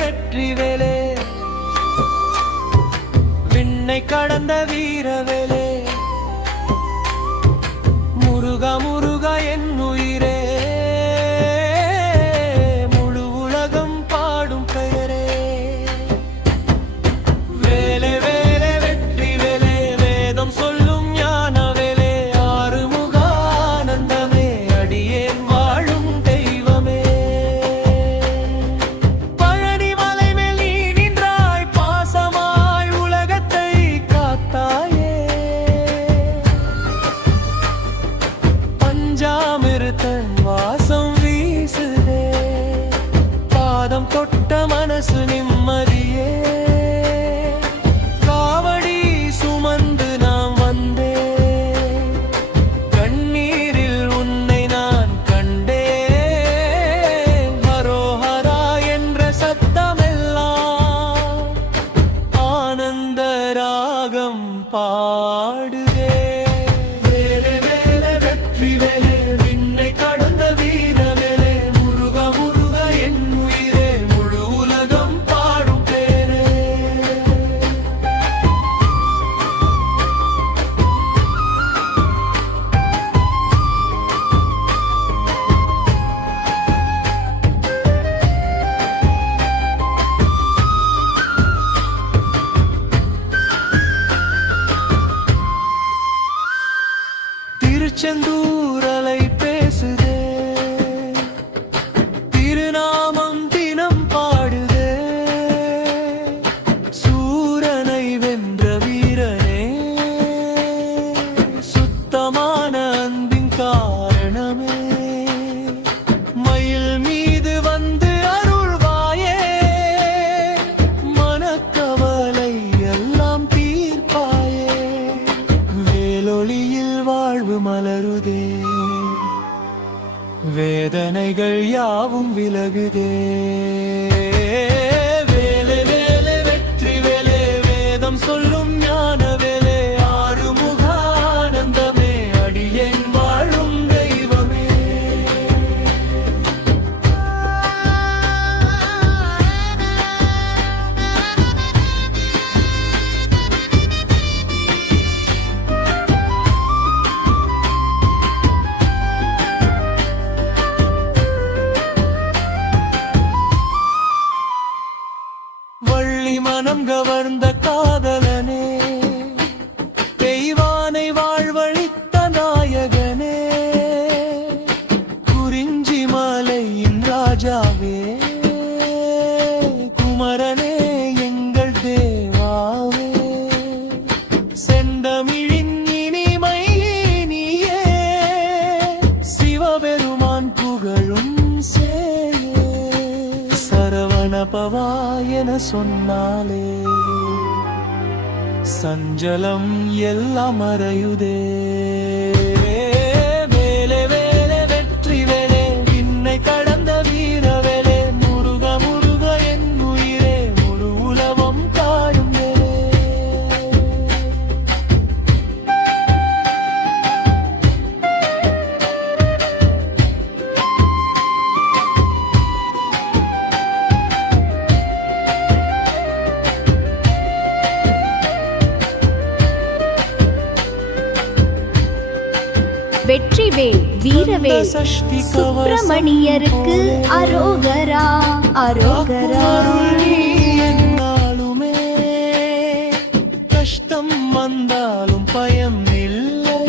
வெற்றிவேலே விண்ணை கடந்த வீரவேலே முருகா முருகா என் உயிரே முழு உலகம் பாடும் பெயரே வேலே வேலே வெற்றிவேலே வேதம் சொல்லும் ஞானவேலே ஆறுமுக ஆனந்தமே அடியேன் வாழும் தெய்வமே வாசம் வீசுதே பாதம் தொட்ட மனசு நிம்மதியே காவடி சுமந்து நாம் வந்தே கண்ணீரில் உன்னை நான் கண்டே ஹரோஹரா என்ற சத்தமெல்லாம் ஆனந்த ராகம் பாடுதே வேலே வேலே வெற்றி வேலே திருச்செந்தூரலை பேசுதே திருநாமம் தினம் பாடுதே சூரனை வென்ற வீரனே சுத்தமான அன்பின் காரணமே மயில் மீது வந்து அருள்வாயே மனக்கவலை எல்லாம் தீர்ப்பாயே வேலொளியில் வாழ்வு மலருதே வேதனைகள் யாவும் விலகுதே வேலே வேலே வெற்றி வேலே வேதம் சொல்லும் ஞான வேலே ஆறுமுக ஆனந்தமே அடியேன் வாழும் தெய்வமே மனம் கவர்ந்த காதலனே தெய்வானை வாழ்வழித்த நாயகனே குறிஞ்சி மலையின் ராஜாவே குமரனே எங்கள் தேவாவே செந்தமிழின் இனிமை நீயே சிவபெருமான் புகழும் சரவணபவா என சொன்னாலே சஞ்சலம் எல்லாம் மறையுதே வேலே வேலே வெற்றி வேலே விண்ணை கடந்த வீரவேலே முருக முருக என் உயிரே முழு உலகம் காயும் வேலே வெற்றிவேல் வீரவேல் சுப்பிரமணியருக்கு அரோகரா அரோகரா என்னாலுமே கஷ்டம் வந்தாலும் பயம் இல்லை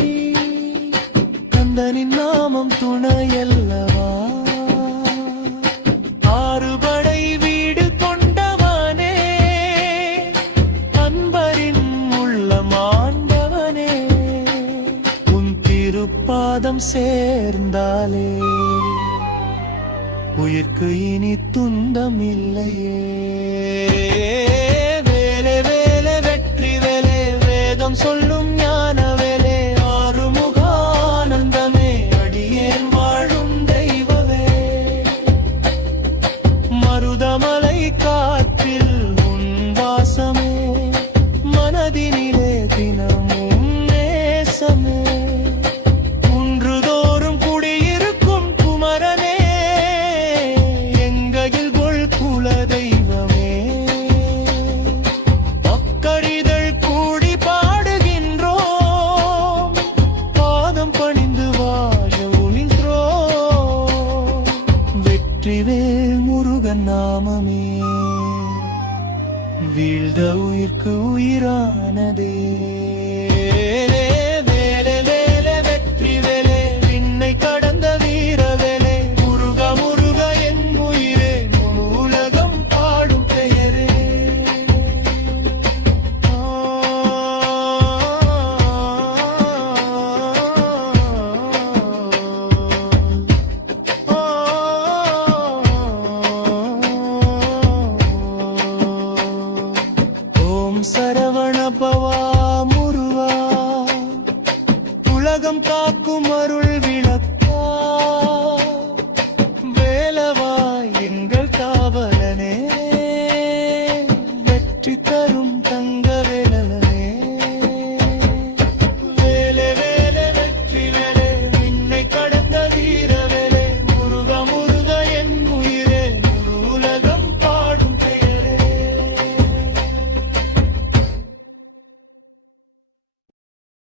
கந்தனின் நாமம் துணையல்லவா ஆறுபடை வீடு கொண்டவனே அன்பரின் உள்ளமாண்டவனே பாதம் சேர்ந்தாலே உயிர்க்கு இனி துன்பம் இல்லையே வேலே வேலே வெற்றி வேலே வீழ்ந்த உயிர்க்கு உயிரானதே வேலே வேலே வெற்றி வேலே விண்ணை கடந்த வீரவேலே முருக முருக என் உயிரே முழு உலகம் பாடும் பெயரே ஓம் சரவண பவா முருகா உலகம் காக்கும்